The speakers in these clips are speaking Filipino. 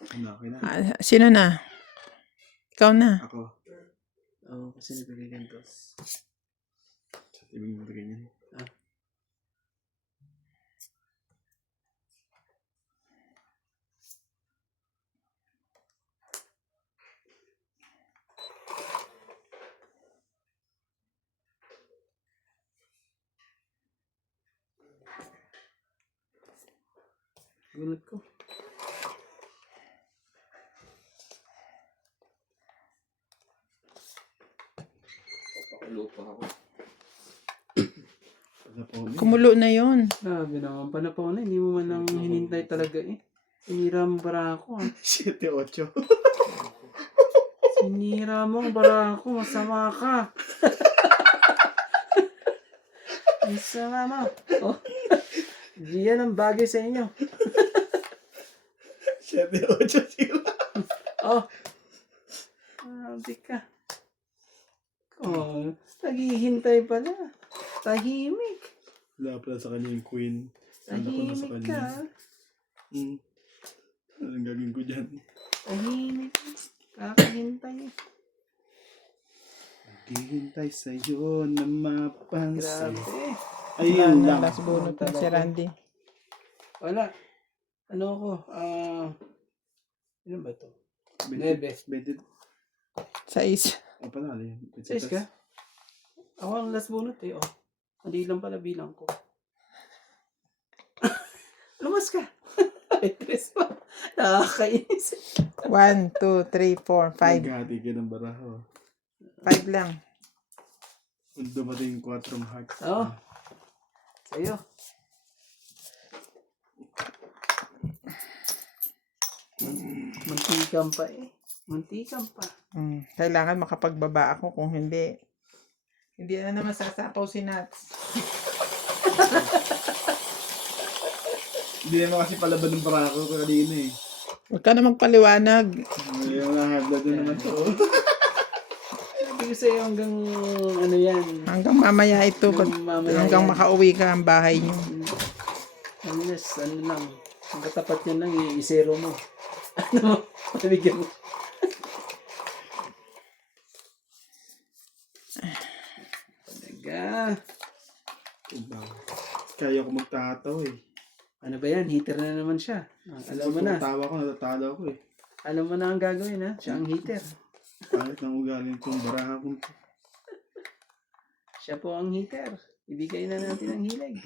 Okay na. Sino na? Ikaw na. Ako. Oo, kasi nagbigay ganito. Sa tibing mo ganyan. Gulat ko. Lupa ako. Kumulo na yon. Grabe naman pala po na. Hindi mo man lang hinintay talaga eh. Sinira mo para ako ah. 7-8. Sinira mo para ako. Masama ka. Masama mo. Oh. Diyan ang bagay sa inyo. 7-8 sila. Oh. Grabe ka. Oh. Naghihintay pala. Tahimik. Wala pala sa kanya yung queen. Ano ko na sa Tahimik kanya. ka. Anong gagawin ko dyan? Tahimik. Kakahintay. Naghihintay sa'yo na mapansin. Grabe. Ayun lang. Last bunot na si Randy. Wala. Ano ako? Ano ba to? 9. 20. 6. O panalo yun. 6 ka? Ako ang last bunot eh. Oh. Hindi lang pala bilang ko. Lumas ka. Ay, 3 pa. Nakakainis. 1, 2, 3, 4, 5. Maghati ka ng baraho. 5 lang. Kung dumating yung 4 heart. Oo. Sa'yo. Mantikan pa eh. Mantikan pa. Kailangan makapagbaba ako. Kung hindi na naman sasapaw si Nats. Hindi naman kasi palaban ng barako ko kanina eh. Huwag ka na magpaliwanag. Yung mga high blood na naman to. Sabi ko sa'yo hanggang ano yan. Hanggang mamaya ito. Hanggang makauwi ka ang bahay niyo. Unless, ano lang. Ang katapat niya lang, i-zero mo. Ano mo? Pabigyan mo. Talaga. Kaya ko magtataw eh. Ano ba yan? Heater na naman siya. Alam mo na. Tawa ko, natatalo ako eh. Alam mo na ang gagawin ha. Siya ang heater. Kahit nang ugaling itong baraha kong to. Siya po ang heater. Ibigay na natin ang hilag.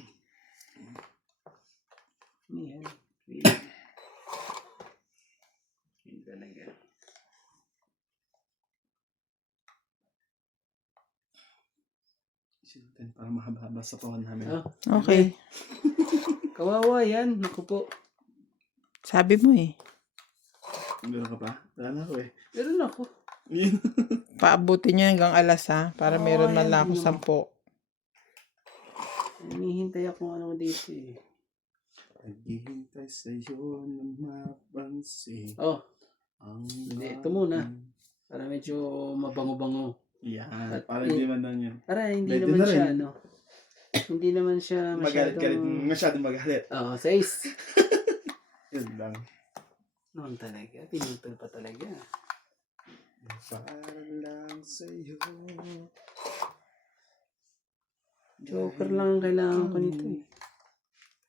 Yan. Yan talaga. Isintin para mahaba-haba sa pawan namin. Oh, Okay. kawawa yan. Naku po. Sabi mo eh. Meron ka pa? Wala na ako eh. Meron ako. Yun. Paabutin niyo hanggang alas ha. Para meron man yan, lang ako yun. 10. Hinihintay ako ano dito eh. Naghihintay sa'yo na mapansin. Oh, Hindi, ito muna. Para medyo mabango-bango. Yan. Para hindi man lang yan. Para hindi Pwede naman na siya rin. ano. Hindi naman siya Magalit-galit. masyadong... Masyadong magalit. Oo, 6. Yun lang. Noon talaga. Pinutol pa talaga. Para lang sa'yo. Joker lang ang kailangan ko nito eh.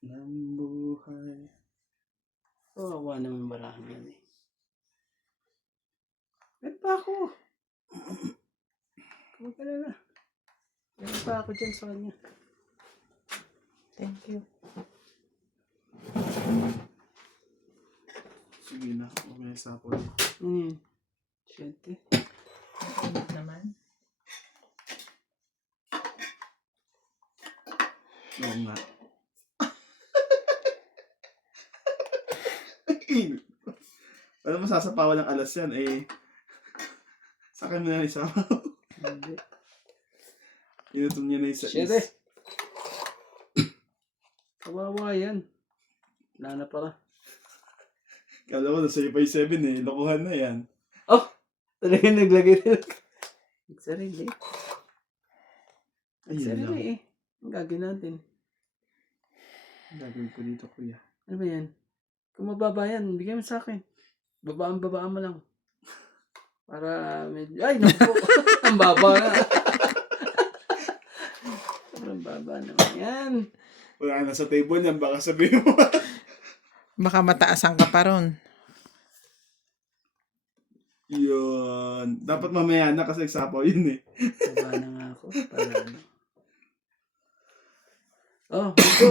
Ng buhay. Kawawa naman marami yan eh. Meron pa ako. Kung talaga. Meron pa ako dyan sa kanya. Thank you. Sige na. Okay na sa po. Siyente. Init naman. Oo nga. Alam mo, sasapawan ng alas yan eh. Sa akin mo na isapaw. Hindi. Inutom niya na isa. Siyete. Kawawa yan. Wala na pala. Kala mo, nasa 5-7 eh. Lokohan na yan. Oh! Talaga naglagay talaga. Sarili. Ayun lang. Sarili eh. Ang gagawin natin. Ang gagawin ko dito, kuya. Ano ba yan? Kung mababa yan, bigay mo sa akin. Babaan mo lang. Para medyo, ay, naku. Ang baba na. Sobrang baba naman yan. Wala na sa table yan, baka sabihin mo. Baka mataasan ka pa ron. Yun. Dapat mamaya na kasi nagsapaw yun eh. Baba na nga ako. Para ano. Oh, ito.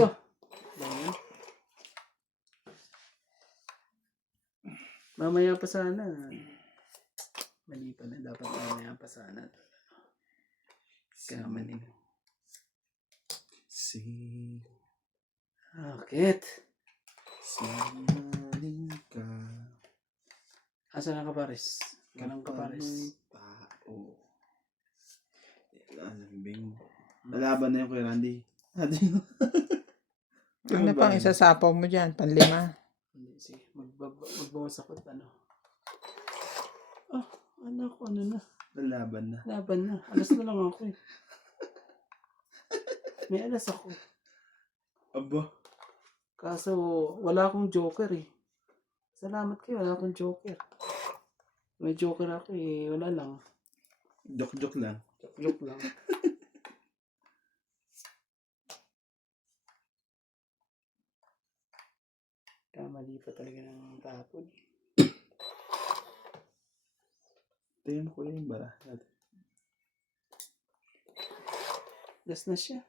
Ayan. Mamaya pa sana. Mali pa na. Dapat mamaya pa sana. Kamali. Bakit? Sinyaling ka. Asa na ka pares? Kanang ka pares? Tao. Bing. Lalaban na yung kay Randy. Ano pang isasapaw mo dyan? Panlima. Hindi, sige. Magbawas ako at ano. Ah, anak ko, ano na. Lalaban na. Laban na. Alas na lang ako eh. May alas ako. Aba. Kaso, wala akong joker eh. Salamat kayo, wala akong joker. May joker ako eh, wala lang. Joke lang. Joke lang. Kamali pa talaga ng tapon. Tingnan ko yung bara. Last na siya.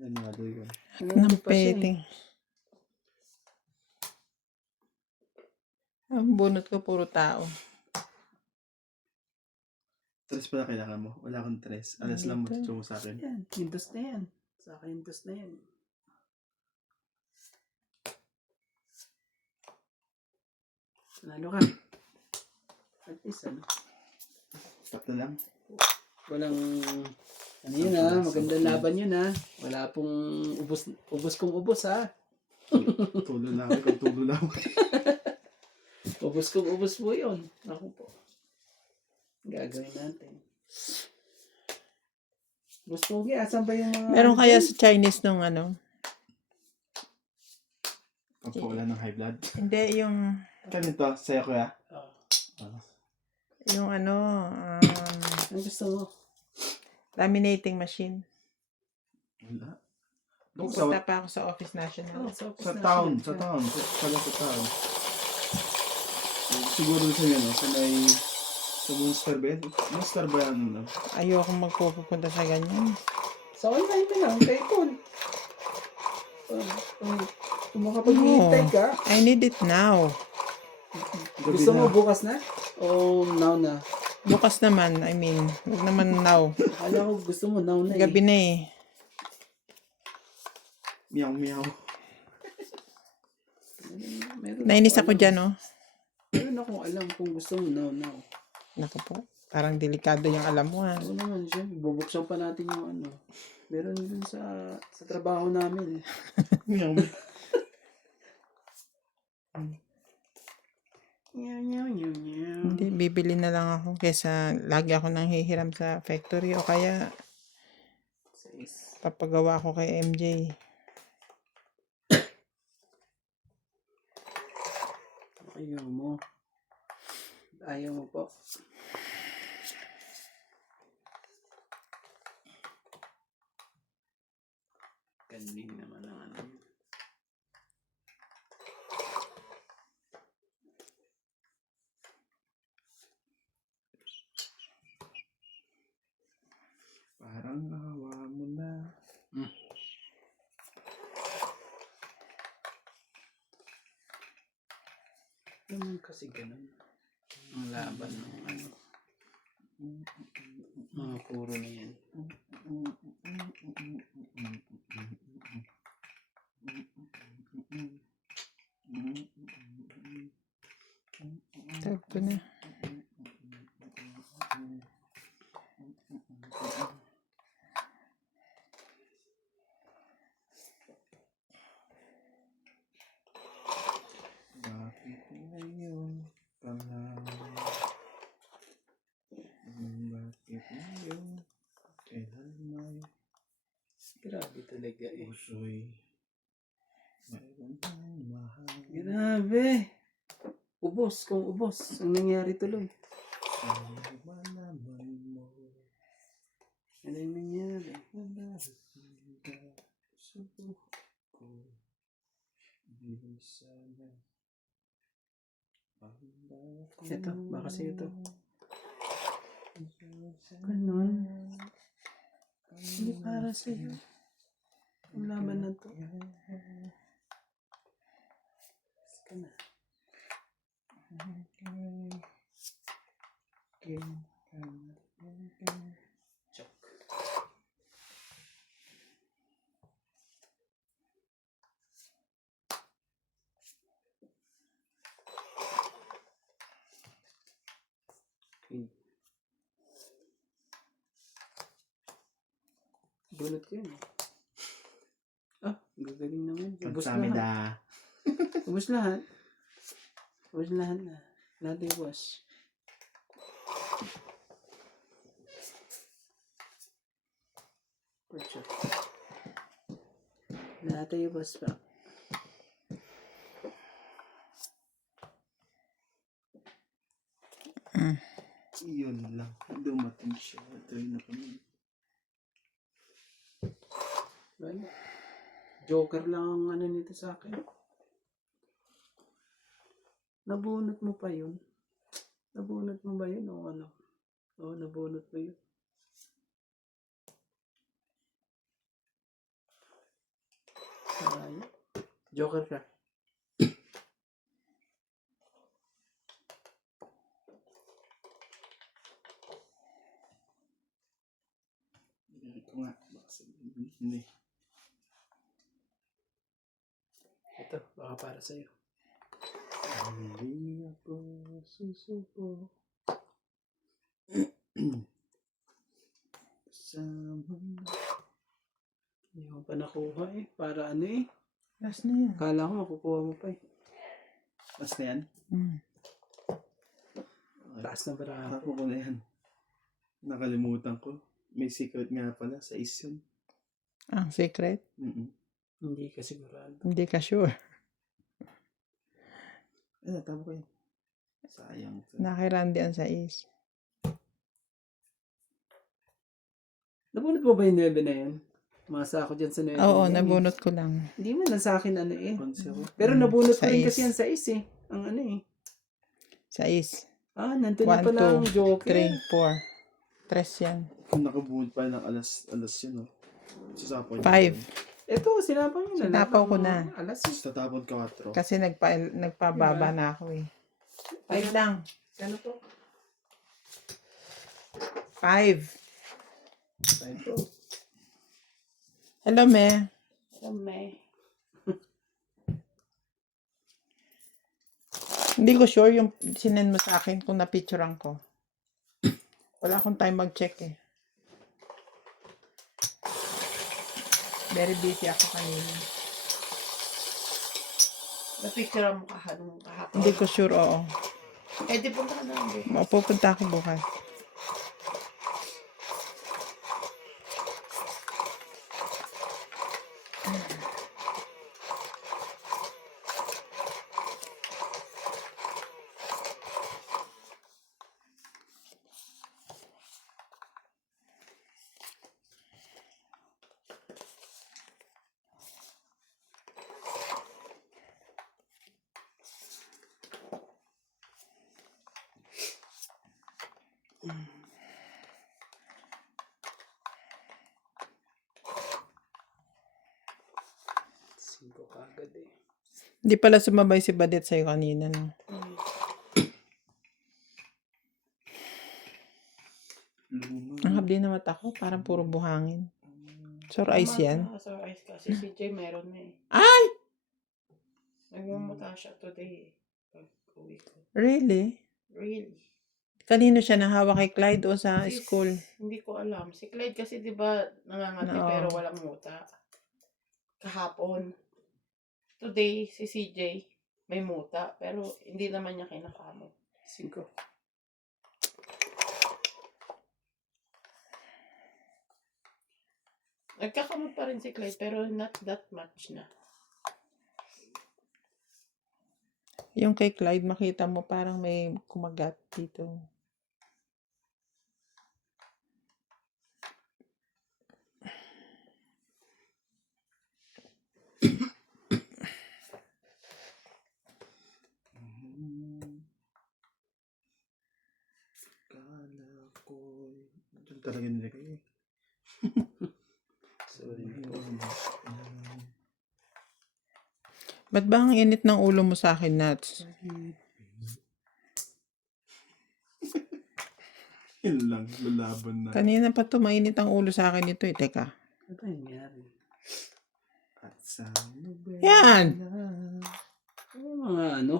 Nanalo yun. Nang pwedeng. Ang bunot ko puro tao. Tres pala kailangan mo. Wala akong tres. Alas lang mo tutulong sa akin. Yan, yung dos na yan. Sa akin yung dos na yan. Nanalo ka. At least ano. Sakto lang. Walang ano yun ha, magandang laban yun ha. Wala pong ubos kong ubos ha. Tulo lang ako. Tulo lang ako. Ubos kong ubos po yun. Ako po. Gagawin natin. Gusto ko, asan ba yung mga... Meron kaya sa Chinese nung ano? Pagpawala ng high blood. Hindi, yung... Ganito, sa'yo kuya. Oh. Yung ano... Ang gusto mo? laminating machine. Wala. Pupunta pa ako sa Office National. Sa town. Sa town. Sa town. Siguro sa yun, no? Sa may... Sa Monster ba yan? Monster ba yan? No? Ayoko magpupunta sa ganyan. Sa online na lang, kay Paul. Kung makapaghihintay ka, I need it now. gusto mo bukas na? O now na? Bukas naman, I mean. Huwag naman now. Akala ko gusto mo now na eh. Gabi na eh. Meow, meow. Nainis ako dyan, oh. Meron akong alam kung gusto mo now. Naku po. Parang delikado yung alam mo, ha. Oo naman siya. Bubuksan pa natin yung ano. Meron dun sa trabaho namin eh. Meow, meow. Nyaw. Hindi, bibili na lang ako kesa lagi ako nang hihiram sa factory o kaya papagawa ko kay MJ. Ayaw mo po. Galing naman ang ano. Parang awa mo na. Naman kasi ganun. Ang laban ng ano. Mga puro na yan. Ito na. Bakit ngayon pala? Bakit ngayon? Kailan may Grabe talaga eh. puso'y mayroon kang mahal? Grabe. Ubos, kung ubos. Ang nangyari tuloy. Ano yung nangyari? Ito, baka sa'yo to. Ganun. Hindi para sa'yo. Ang laban na to. Ka na. Joke. Okay. Bunot ko yun. Ah, gagaling naman. Ubus lahat. Kamsamida. Ubus lahat. Ubus lahat na. Lahat ay ubus. Pucha. Lahat ay ubus pa. Yun lang. Dumating siya. Try na kami. Wala. Joker lang ang ano nito sa akin. Nabunot mo pa yun? Nabunot mo ba yun o ano? Oo, nabunot mo yun. Ay, Joker ka. Ito nga. Baka sabihin. Hindi. Ito, baka para sa'yo. Hindi ako susuko. Kasama na. Hindi ko pa nakuha eh. Para ano eh. Last na yan. Kala ko makukuha mo pa eh. Mas na yan? Taas na bara. Ako ko na yan. Nakalimutan ko. May secret nga pala sa yun. Ang secret? Hindi ka sigurado. Hindi ka sure. Ano, tama ko yun. Sayang. Nakirandi ang 6. Nabunot mo ba yung 9 na yan? Masa ako dyan sa 9. Oo, na yan, nabunot ko lang. Hindi man lang sa akin ano eh. Konsero. Pero nabunot ko rin 6. kasi yan sa is eh. Ang ano eh. 6. Ah, nandun na 1, pala ang 2, Joker. 3, 4. 3 yan. Nakabuhod pa ng alas yun, oh. Sasapaw 5. Ito, sinapaw nyo na. Sinapaw ko na. Alas Tapos tatapon 4. Kasi nagpababa na ako eh. 5 lang. ano to? 5. Ito. Hello, me. May. Hindi ko sure yung sinend mo sa akin kung napicturean ko. Wala akong time mag-check eh. Very busy ako kanina. Napicture mo kahapon. Hindi ko sure, oo. Eh, di punta ka na lang. Mapupunta ako bukas. Singko kagad eh. Hindi pala sumabay si Badet sa'yo kanina, no? Ang habli na mata ko, parang puro buhangin. Sore eyes yan. Sore eyes kasi si Jay meron na eh. Ay! Nagmumuta siya today eh. Pag-uwi ko. Really? Really? Kanino siya nahawak kay Clyde o sa Sis, school? Hindi ko alam. Si Clyde kasi di ba nangangati Oo. pero walang muta. Kahapon. Today, si CJ may muta pero hindi naman niya kinakamot. Singko. Nagkakamot pa rin si Clyde pero not that much na. Yung kay Clyde, makita mo parang may kumagat dito. Kala ko'y... Diyan talaga nilagay eh. Sorry na po. Ba't ba ang init ng ulo mo sa akin, Nats? Yun lang, lalaban na. Kanina pa to, mainit ang ulo sa akin ito eh. Teka. Ano ba nangyari? At sa Yan! Ano mga ano?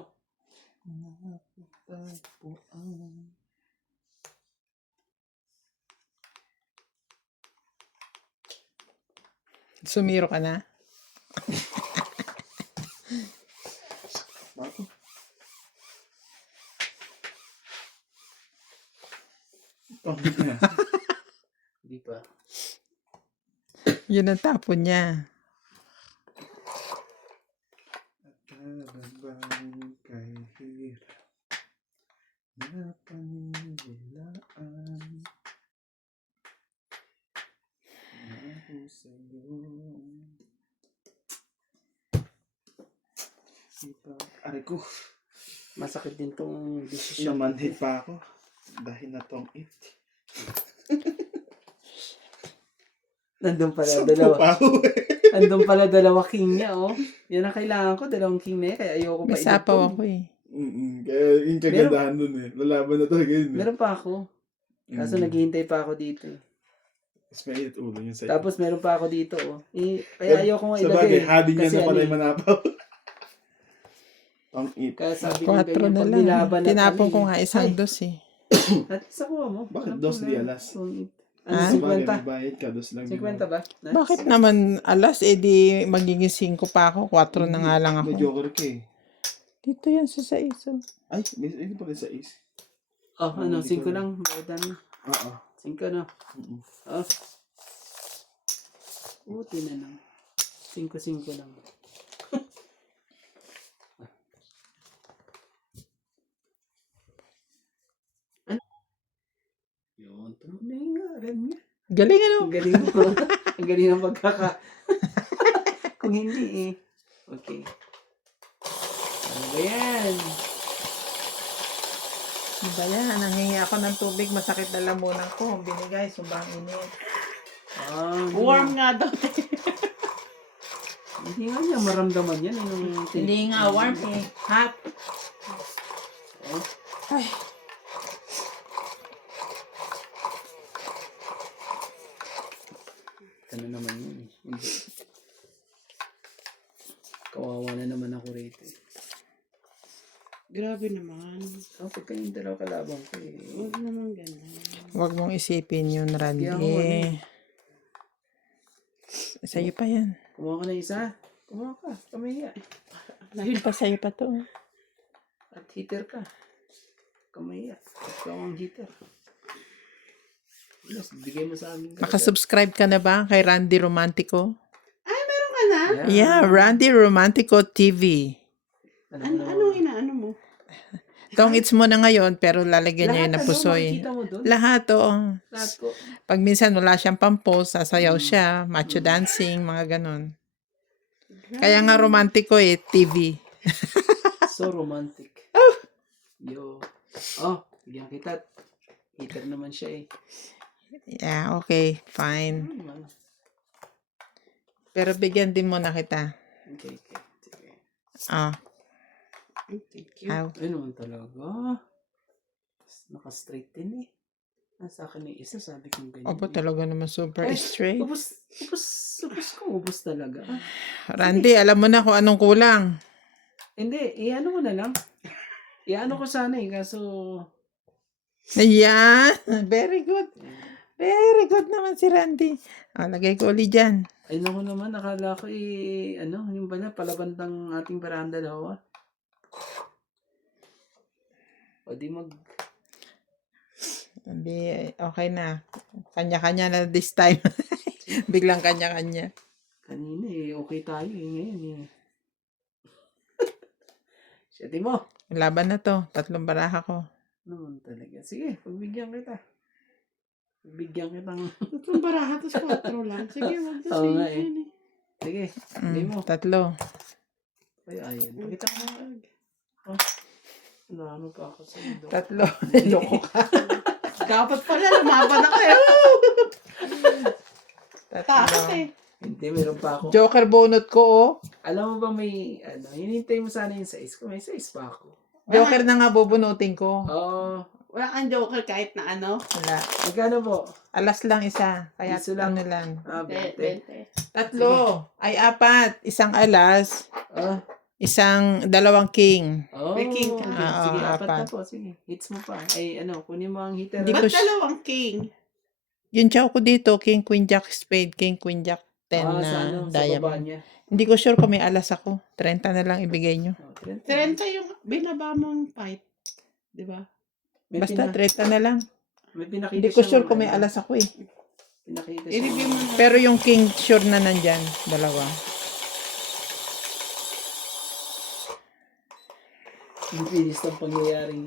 Sumiro ka na? Bago. Pangit na. Hindi pa. Yun ang tapon niya. At karabang kay hirap na paniwalaan na ako sa'yo. Aray ko, Masakit din tong desisyon. namanhid pa ako dahil na tong it. Nandun pala Sampo dalawa. pa ako eh. Nandun pala dalawa king niya, oh. Yan ang kailangan ko, dalawang king na yan. Kaya ayoko pa May sapaw ako eh. Kaya yung kagandahan dun eh. Lalaban na talaga yun eh. Meron pa ako. Kaso naghihintay pa ako dito eh. Mas mainit ulo yun sa'yo. Tapos meron pa ako dito, oh. Kaya ayoko nga Sa ilagay. bagay, hading niya Kasi na pala ano yung manapaw. Pang it. Kaya sabi ko 4 ganyan, na pag lang. nilaban na Tinapon kami, ko nga isang Ay, dos eh. at isa ko mo. Bakit Alam dos ko di na. alas? Ano, Ah? Sa bagay, 50? may bayad ka, dos lang. 50 ba? Nice. Bakit naman alas, di magiging 5 pa ako. 4 na nga lang May ako. joker ka eh. Dito yan sa isa. Ay, may pala sa is. Oh, ano, hindi 5 ko lang. Bayadan. Oo. 5 na. Mm-mm. Oh. Buti na lang. 5 lang. Ano? Yun, tunay nga. Alam niya. Galing ano? Ang galing mo. Ang galing ng pagkaka. Kung hindi eh. Okay. Ano ba yan? Ano ba yan? Nanghingi ako ng tubig. Masakit na lamunan ko. Binigay, subang init. Warm nga daw. Hindi nga niya maramdaman yan. Hindi nga warm eh. Hot. Ay, Ano naman yun eh. Hindi. Kawawa na naman ako rito eh. Grabe naman. Oh, pagka yung dalawa kalabang ko eh. Huwag naman ganun. huwag mong isipin yun, Randy. Hindi ako, ano eh. Sa'yo pa yan. Kumuha ka na isa. Kumuha ka. Kamaya. Yun pa, sa'yo pa to. At heater ka. Kamaya. Ikaw ang heater. Yes, bigay mo sa amin. Nakasubscribe ka na ba kay Randy Romantico? Ay, meron ka na? Yeah, Randy Romantico TV. Anong inaano mo? Tongits mo na ngayon, pero lalagyan niya yun na pusoy. Makikita mo doon. Lahat, oo. Lahat ko. Pag minsan wala siyang pampost, sasayaw siya, macho dancing, mga ganon. Kaya nga romantiko eh, TV. So romantic. Yo. Oh, bigyan kita. Heater naman siya eh. Yeah, okay, fine. Pero bigyan din mo na kita. Okay, okay. Sige. Ah, Thank you. aw. Ay naman talaga. Naka-straight din eh. Nasa akin yung isa, sabi kong ganyan. Opo, talaga naman super Ay, straight. Ubus ko, ubus talaga. Randy, alam mo na kung anong kulang. Hindi, iano ko na lang. Iano ko sana eh, kaso... Ayan, very good. Very good naman si Randy. Ah, lagay ko ulit dyan. Ay naku naman, nakala ko yung pala, palabandang ating baranda daw ah. O di Hindi, okay na. Kanya-kanya na this time. Biglang kanya-kanya. kanina okay tayo ngayon Siyete mo. Laban na to. 3 baraha ko. Naman talaga. Sige, pagbigyan kita. Pagbigyan kitang... Tatlong baraha, tapos 4 lang. Sige, wag na Oo nga sabihin eh. Sige, hindi mo. 3. Ay, ayun. Pakita ko na. Ano pa ako sa mundo. 3. Loko ka. Dapat pala, lumaban na kayo. Takot 3. eh. Hindi, meron pa ako. Joker bonut ko, oh. Alam mo ba may, hinintay mo sana yung size ko. May size pa ako. Joker na nga bubunutin ko. Oo. Wala kang joker kahit na ano. Wala. Magkano po? Alas lang isa. Kaya Iso lang. ano lang. 20. 20. 3. Ay, 4. Isang alas. Ah. Dalawang king. Oh, May king ka. Sige, Oo, 4 na po. Sige, hits mo pa. Ay, kunin mo ang hitter. Hindi Ba't ko dalawang king? Yung chow ko dito, king, queen, jack, spade, king, queen, jack, 10 sa na sa baba diamond. niya. Hindi ko sure kung may alas ako. 30 na lang ibigay nyo. 30 yung binaba mong fight. Di ba? May Basta 30 na lang. may pinakita Hindi ko siyang sure kung may ano, alas ako eh. Pinakita I-review mo na. Pero yung king sure na nandyan. 2. Yung bilis ng pangyayaring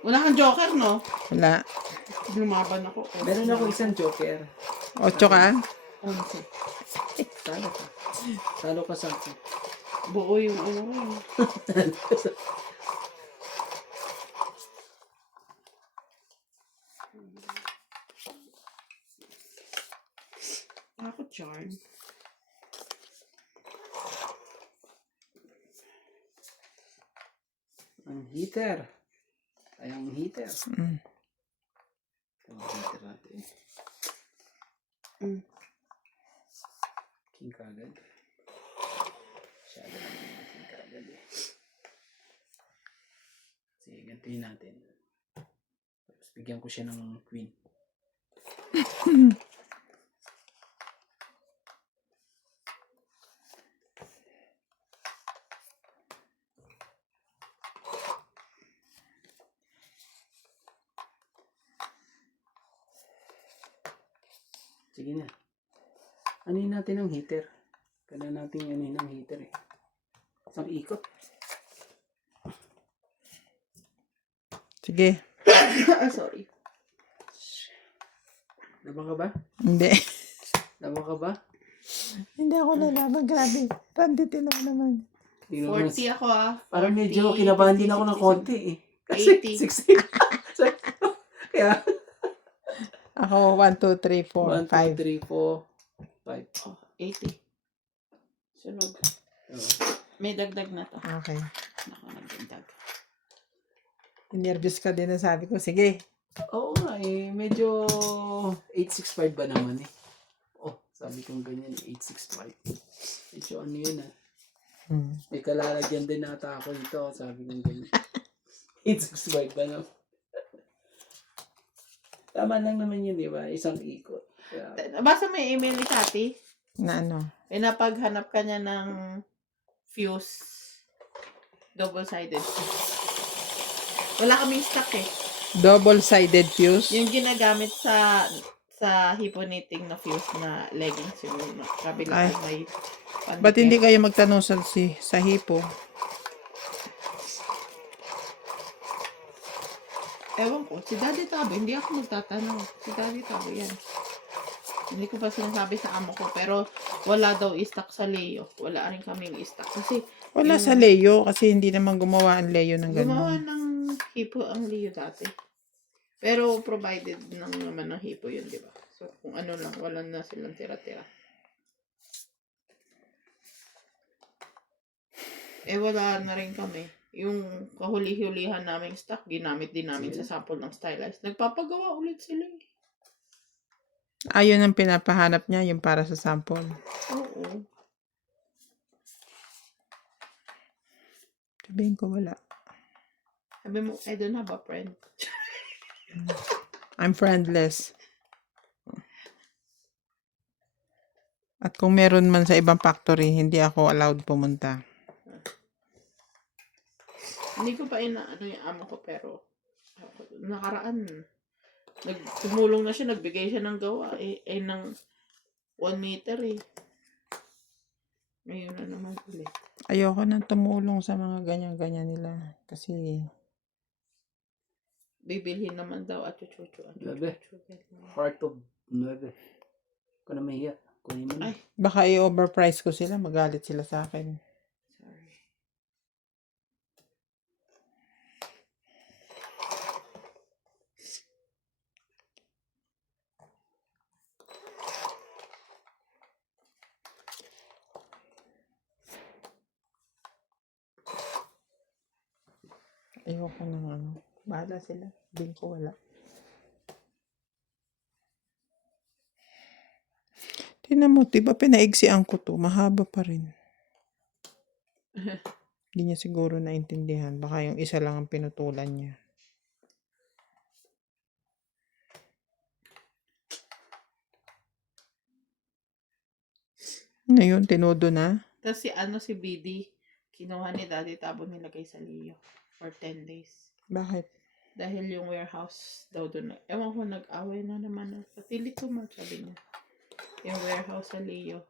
Wala kang joker, no? Wala. Lumaban ako. Meron ako isang joker. 8 ka? 11. Talo ka. Talo ka sa akin. Buo yung ano ko. Ako charm. Ang heater. Ay, ang heater. Mm. Ang heater natin. Mm. King kagad. Siya lang yung king kagad eh. Sige, gantihin natin. Tapos bigyan ko siya ng queen. Sige na. Anuhin natin ang heater. Kailangan natin anuhin ang heater eh. Isang ikot. Sige. Sorry. Laban ka ba? Hindi. Laban ka ba? Hindi ako lalaban. Grabe. Randit na naman. 40 ako ah. Parang 40, medyo kinabahan din ako ng 60, konti eh. Kasi 80. 60. Kaya, Ako 1, 2, 3, 1, 4, 2, 3, 4, 5. Oh, 80. Sunog. Oh. May dagdag na to. Okay. Naku, nagdagdag. Nervous ka din na sabi ko. Sige. Oo nga eh, medyo 865 ba naman eh. Oh, sabi kong ganyan, 865. Medyo ano yun ah. May kalalagyan din nata ako dito, sabi kong ganyan. 865 ba naman? Tama lang naman yun, di ba? Isang ikot. Kaya, Basta may email ni Cathy. Na ano? Pinapaghanap ka niya ng fuse. Double-sided fuse. Wala kaming stock eh. Double-sided fuse? Yung ginagamit sa hippo knitting na fuse na leggings yung kabila Ay. may Ba't hindi pandikit. kayo magtanong sa hipo? Ewan ko, si Daddy Tabo, hindi ako magtatanong. Si Daddy Tabo yan. Hindi ko pa sinasabi sa amo ko, pero wala daw stock sa Leo. Wala rin kaming stock. Kasi Wala yung sa Leo kasi hindi naman gumawa ang Leo ng gumawa gano'n. ng hippo ang Leo dati. Pero provided ng naman ng hippo yun, di ba? So kung ano lang, wala na silang tira-tira. Eh wala na rin kami. Yung kahuli-hulihan naming stock, ginamit din namin sa sample ng stylized. Nagpapagawa ulit sila eh. Ayun ang pinapahanap niya, yung para sa sample. Oo. Sabihin ko wala. Sabi mo, I don't have a friend. I'm friendless. At kung meron man sa ibang factory, hindi ako allowed pumunta. Hindi ko pa inaano yung amo ko, pero nakaraan. Tumulong na siya, nagbigay siya ng gawa. Ng 1 meter eh. Ngayon na naman ulit. Ayoko nang tumulong sa mga ganyan-ganyan nila. Kasi, Bibilhin naman daw at chuchuchu. Bebe. Heart of 9. Huwag ka na mahiya. Kunin mo na. Ay, baka i-overprice ko sila. Magalit sila sa akin. sorry. Ayoko nang ano. Bahala sila. Din ko wala. Tingnan mo, diba pinaigsian ko to? Mahaba pa rin. Hindi niya siguro naintindihan. Baka yung isa lang ang pinutulan niya. Ngayon, tinodo na. Tapos si BD, kinuha ni Daddy Tabo nilagay sa Leo for 10 days. Bakit? Dahil yung warehouse daw doon. Ewan ko, nag-away na naman. Patili ko man, sabi niya. Yung warehouse sa Leo.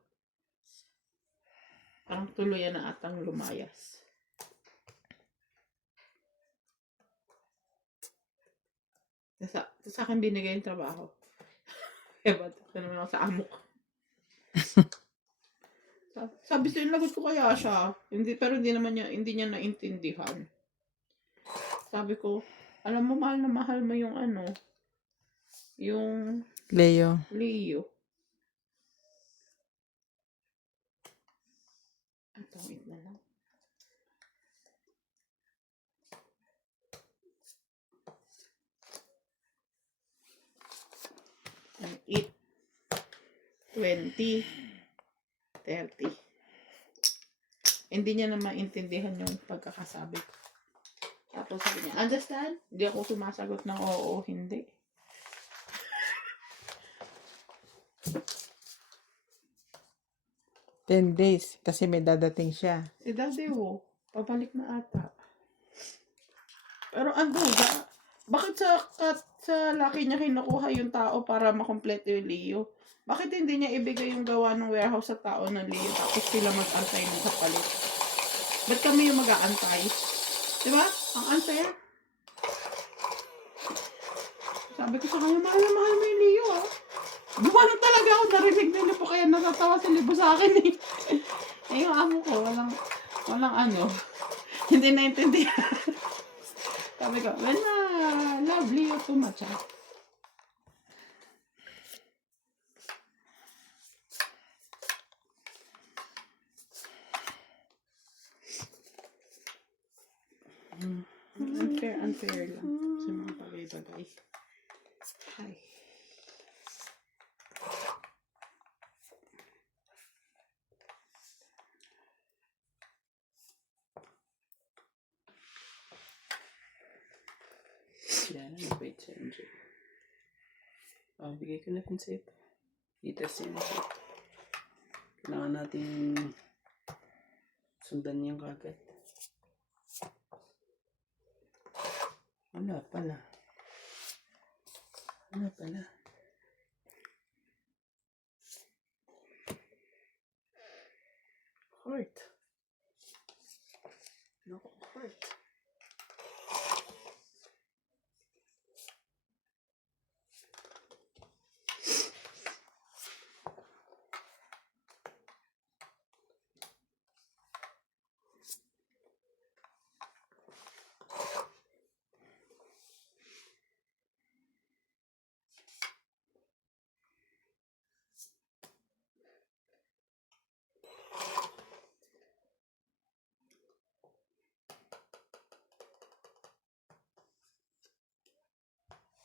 Parang tuluyan na atang lumayas. Sa akin binigay yung trabaho. Eh, ba't naman ako sa amo ko? Sabi sa lagot ko kaya siya. Pero hindi niya naintindihan. Sabi ko, alam mo, mahal na mahal mo yung yung Leo. Leo. Wait na lang. Ang 8, 20, 30. Hindi niya na maintindihan yung pagkakasabi ko. Tapos sabi niya, understand? Hindi ako sumasagot ng oo, hindi. $10 days. Kasi may dadating siya. Si Daddy pabalik na ata. Pero bakit sa laki niya kinukuha yung tao para makompleto yung Leo? Bakit hindi niya ibigay yung gawa ng warehouse sa tao ng Leo tapos sila mag-antay ng kapalit? Ba't kami yung mag-aantay? Diba? Ang unfair. Sabi ko sa kanya, mahal na mahal mo yung Leo, ah. Bumanong talaga ako, narinig nila po kaya natatawa si Libo sa akin, eh. Eh, yung amo ko, walang hindi naintindihan. Sabi ko, love Leo too much, ah. Unfair lang sa mga bagay-bagay. Hi. Yan, wait, change. Bigay ko na pin sa ito. I-test yun sa ito. Kailangan natin sundan yung kagad. Wala pala. Heart. No, heart.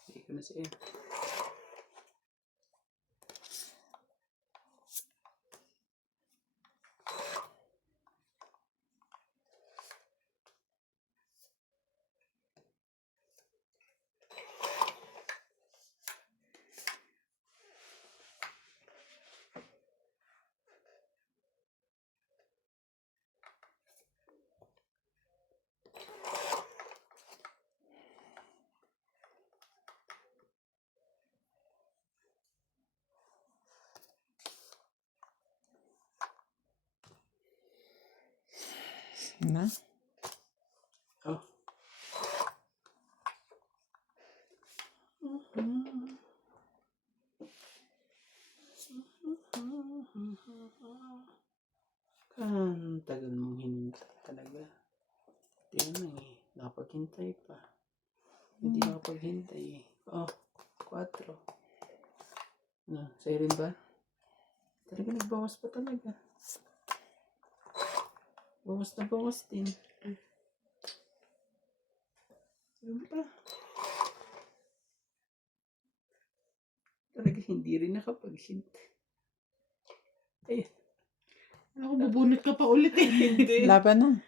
Bigay ko na sa iyo. Na? Oh. Ang tagal mong hinintay talaga. Tingnan eh. Nakapaghintay pa. Hindi nakapaghintay eh. Oh, 4. Sa'yo rin ba? Talaga nagbawas pa talaga. Bawas na bawas din. Yun pa. Talaga hindi rin nakapaghintay. Ayun. Ako, bubunot ka pa ulit eh. Hindi. Laban na.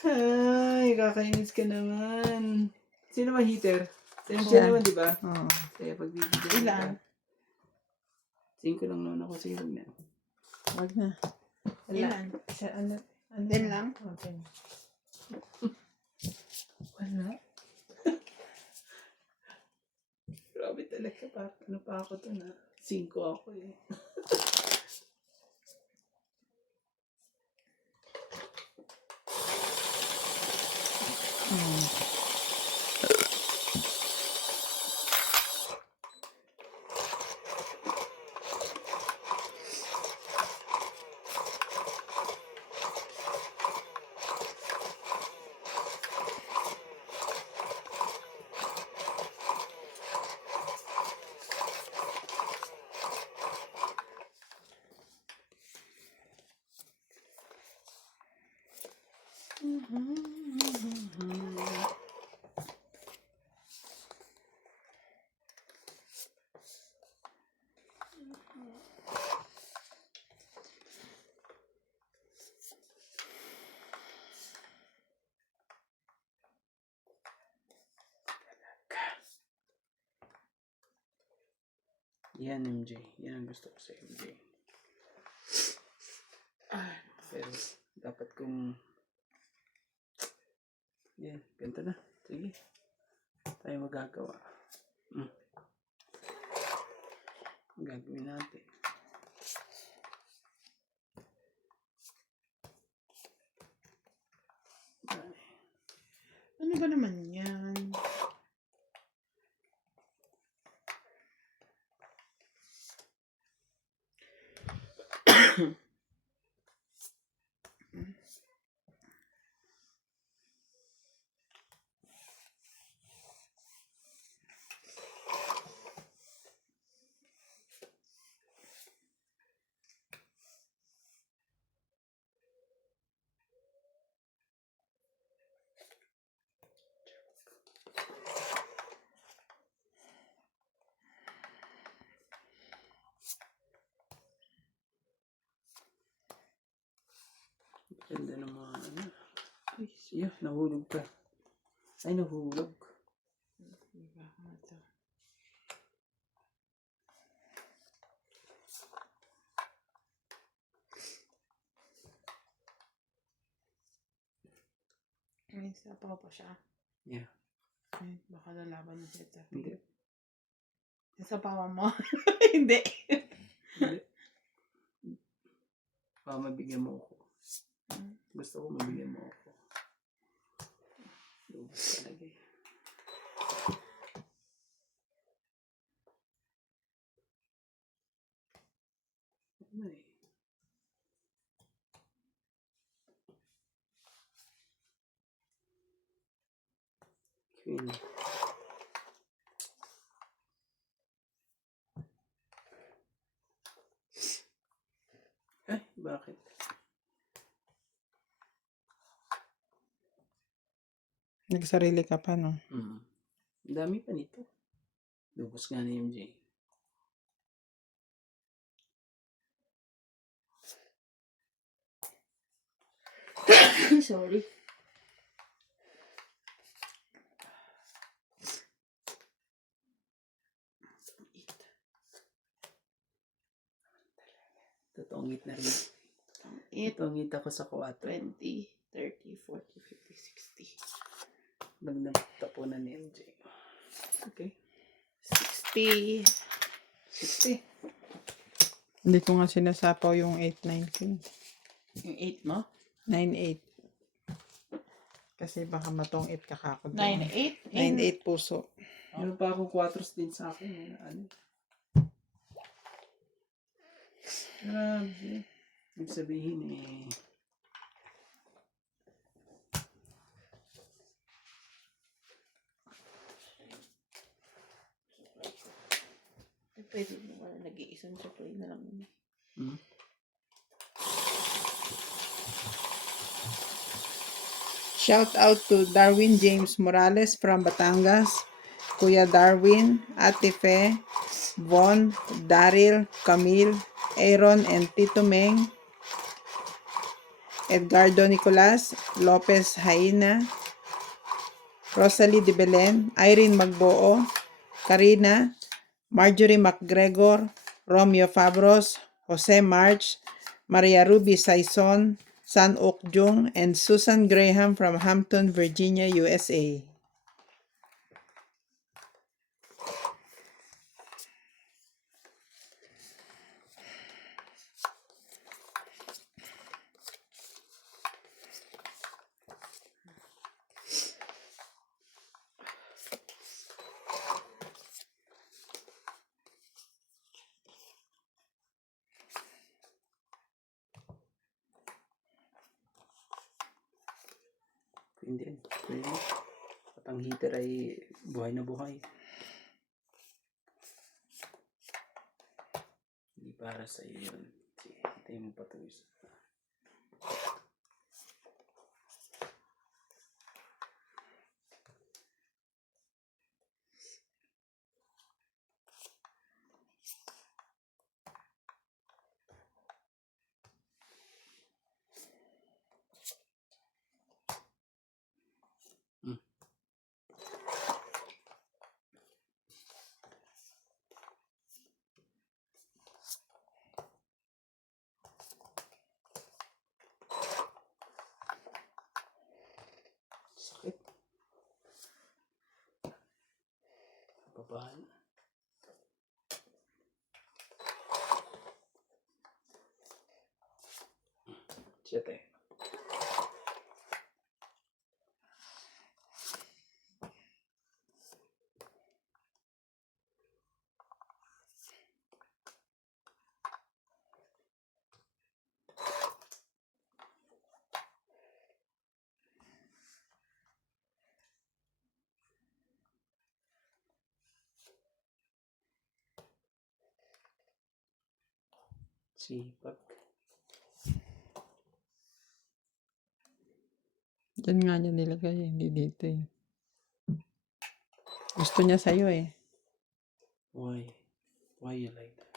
Ay, kakainis ka naman. Sino ba heater? Sa'yo Siya. naman, di ba? Oo. Kaya pagbibigyan Ilan? 5 lang naman ako. Sige, huwag na. Wag na. Ilan? Ano? 10 lang? Okay. Wala. Grabe talaga. Ano pa ako to na? 5 ako eh. Yan, MJ. Yan ang gusto ko sa MJ. Pero, dapat kung... Yan, ganito na. Sige. Tayo magagawa. Ang gagawin natin. Ano ba naman yan? Ganda ng mga ano. Ay, siya, nahulog ka. Ay, nahulog. Ay, sapaw pa siya. Yeah. Ay, baka lalaban na siya. Hindi. Sapawan mo? Hindi. Hindi. Mabigyan mo ako. Gusto ko mabigyan mo ako. Lubos talaga eh. Ano eh. Queen. Ay, bakit? Nagsarili ka pa, no? Ang dami pa nito. Lubos nga ni MJ. Sorry. Totoong ngit na rin. 8, Totoong ngit ako sa 4. 20, 30, 40, 50, 60. Dagdag tapunan ni MJ. Okay. 60. 60. Hindi ko nga sinasapaw yung 8, 9 ko. Yung 8 mo? 9-8. Kasi baka matong-8 ka kako. 9-8. 9-8 puso. Meron pa akong 4 din sa akin. Ano? Grabe. Ibig sabihin eh. Pwede mo wala nag-iisang supply na lang. Hmm? Shout out to Darwin James Morales from Batangas, Kuya Darwin, Ate Fe, Von, Daryl, Camille, Aaron and Tito Meng, Edgardo Nicolas, Lopez Haina, Rosalie de Belen, Irene Magboo, Karina, Marjorie McGregor, Romeo Fabros, Jose March, Maria Ruby Saison, San Ok Jung, and Susan Graham from Hampton, Virginia, USA. Hindi. Pwede. At ang heater ay buhay na buhay. Hindi para sa iyo yun. Sige, hintayin mo pa ito isa. Sakit. Babaan. Siyete. Sipag. Diyan nga niya nilagay, hindi dito eh. Gusto niya sa'yo eh. Why? Why you like that?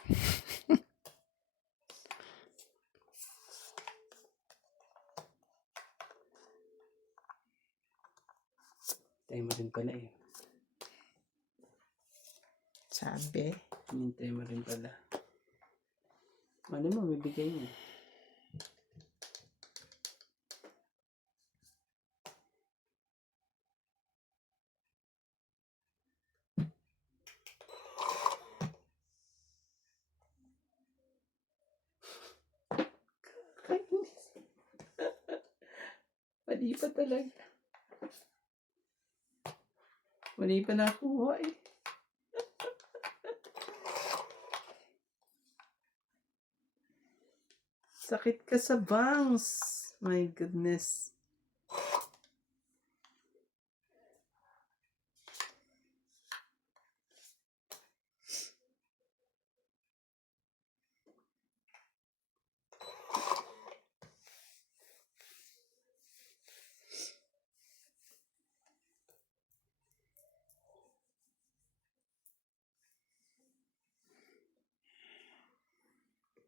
Hintay mo rin pala eh. Sabi. Hintay mo rin pala. Ano mo, bibigay mo. Mali pa talaga. Mali pa nakuha eh. Sakit ka sa bangs. My goodness.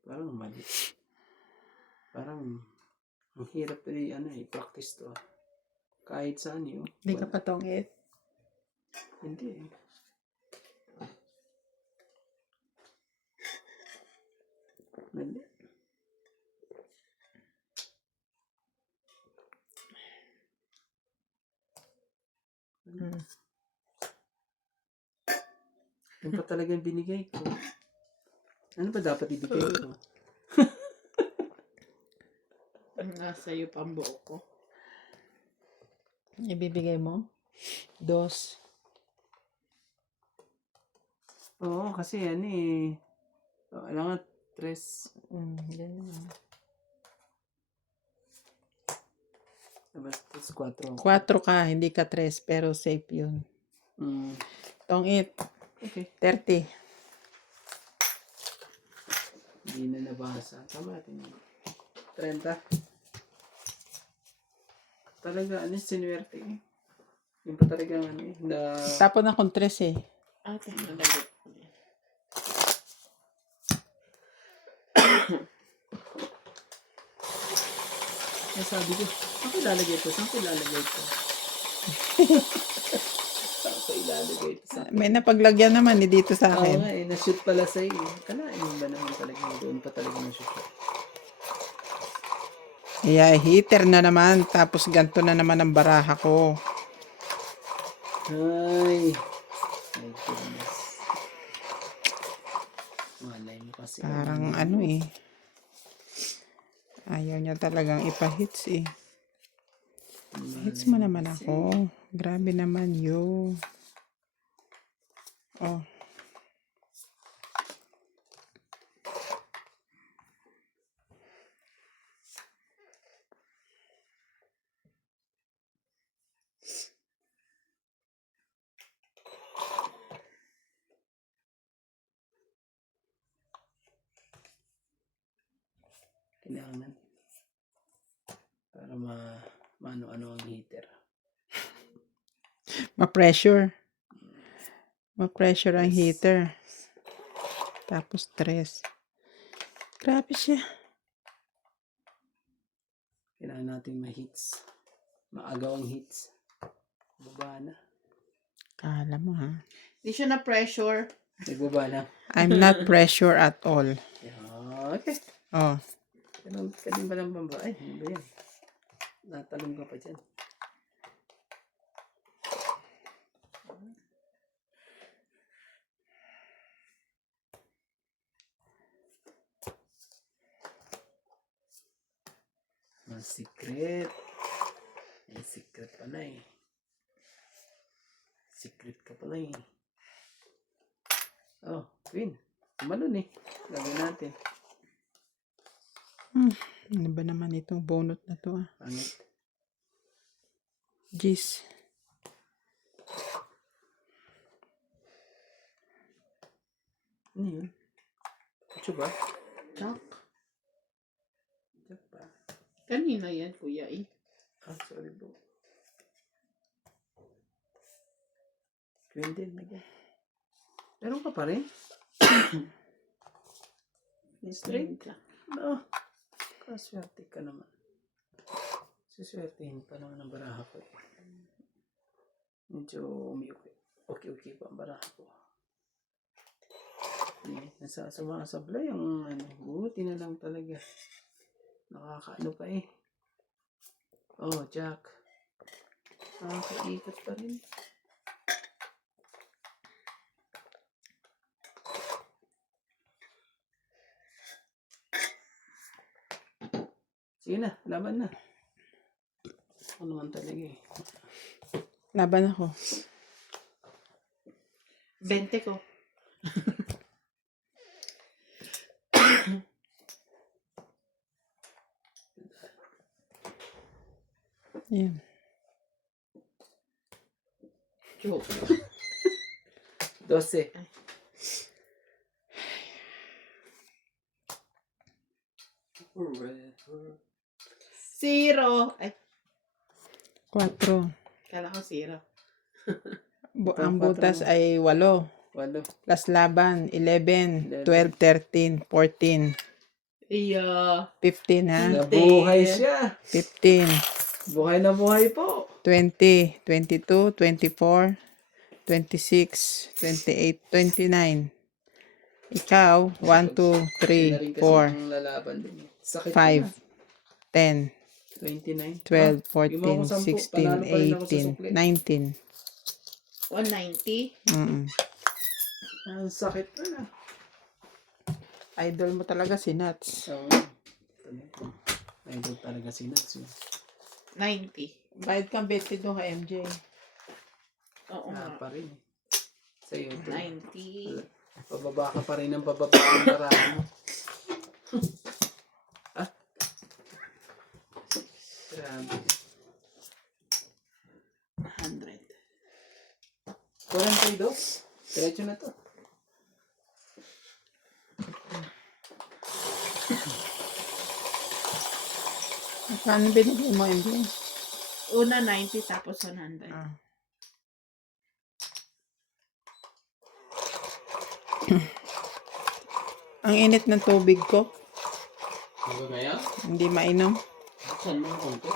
Parang mali. Parang ang hirap i-practice to. Kahit saan yun. Hindi ka patong-8. Hindi eh. Mali. Yan pa talaga yung binigay ko. Ano ba dapat ibigay ko? nga sa'yo pambuo ko. Ibibigay mo? 2. Oo, kasi ano eh. Kailangan 3. Ganyan. Tapos 4. 4 ka, hindi ka 3, pero safe yun. Tong-it, Okay. 30. Hindi na nabasa. Tama natin yun. 30. Talaga, ano, sinuwerte eh. Yung pa talaga ano eh. Tapon akong 3 eh. Ate, nalagot. Sabi ko, saan ko ilalagay ito? Saan ko ilalagay ito? Saan ko ilalagay ito? May napaglagyan naman eh dito sa Oo akin. nga eh, na-shoot pala sa'yo eh. Kalain mo ba naman talaga? Doon pa talaga na-shoot. Yeah, heater na naman. Tapos ganto na naman ang baraha ko. Ay. My goodness. Malay mo kasi. Parang ano eh. Ayaw niya talagang ipa-hits eh. Hits mo naman ako. Grabe naman yo. Oh. Kailangan. Para maano-ano ang heater. Ma-pressure. Ma-pressure ang heater. Tapos 3. Grabe siya. Kailangan natin ma-hits. Maagaw ang hits. Baba na. Kala mo ha. Hindi siya na pressure. Nagbaba na. I'm not pressure at all. Yeah, okay. Oh. Kanina ba ng bamba? Ay, ano ba yan? Natalong ka pa dyan. Ang secret. May secret pala eh. Secret ka pala eh. Oh, Queen. Tumalon eh. Gagawin natin. Ano ba naman itong bonut na to ah? Pangit. Jeez. Ano yun? Ito ba? Chuck. Ito ba? Kanina yan, kuya eh. Ah, sorry bro. Queen din na meron ka pa rin? Straight? No. Kaswerte ka naman. Suswertehin pa naman ang baraha ko eh. Medyo okay pa ang baraha ko. Sumasablay ang ano. Buti na lang talaga. Nakakaano pa eh. Oh, Jack. Nakakaikot pa rin. Sige na, laban na. Ano naman talaga eh. Laban ako. 20 ko. Yan. Joke. 12. Zero. Ay, 4. kala ko zero. Ang butas ay 8. 8. Last laban, 11, 12, 13, 14, Iya. 15 ha. Nabuhay siya. 15, Buhay na buhay po. 20, 22, 24, 26, 28, 29. Ikaw, 1, 2, 3, 4, Ang lalaban din. Sakit 5, na. 10, 29. 12, Yung mga 14, 10, panalo 16, pa rin ako sa 18, sukli. 19. 190. Ang sakit na na. Idol mo talaga si Nuts. So, Idol talaga si Nads. 90. Bayad kang 20 doon kay MJ. Oo nga. Pa rin eh. Sa'yo ito. 90. Pababa ka pa rin ng pababa ang marami mo. Ah? Grabe. 100. 42. Diretso na to. Paano binigay mo, MJ? Una 90 tapos 100. Ah. Ang init ng tubig ko. Ano ba yan? Hindi mainom. Saan mo konti?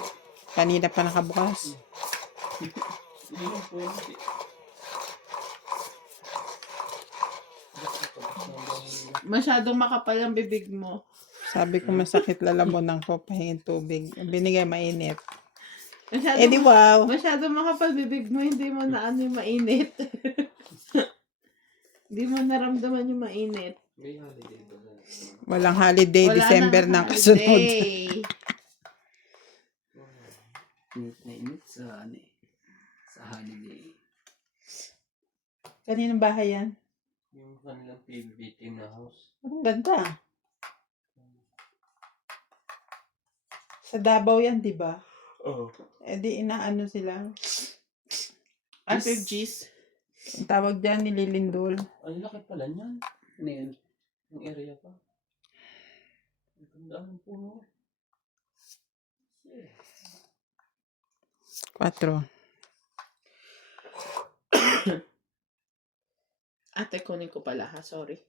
Kanina pa nakabukas. Hindi mo pwede. Masyadong makapal ang bibig mo. Sabi ko masakit lalamunan ko, pahingin tubig. Binigay mainit. Masyadong, Eh di wow. masyadong makapal bibig mo, hindi mo na ano yung mainit. Hindi mo naramdaman yung mainit. May holiday ba? Walang holiday, Wala December nang ng kasunod. holiday. Init na init sa ano eh. Sa holiday. Kaninong bahay yan? Yung kanilang PBB team na house. Ang ganda. Sa Davao yan, di ba? Oo. Eh di inaano sila. After G's. Ang tawag dyan, nililindol. Ang laki pala niyan. Ano yun? Yung area pa. Ang ganda ng puno. 4. Ate, kunin ko pala ha. Sorry.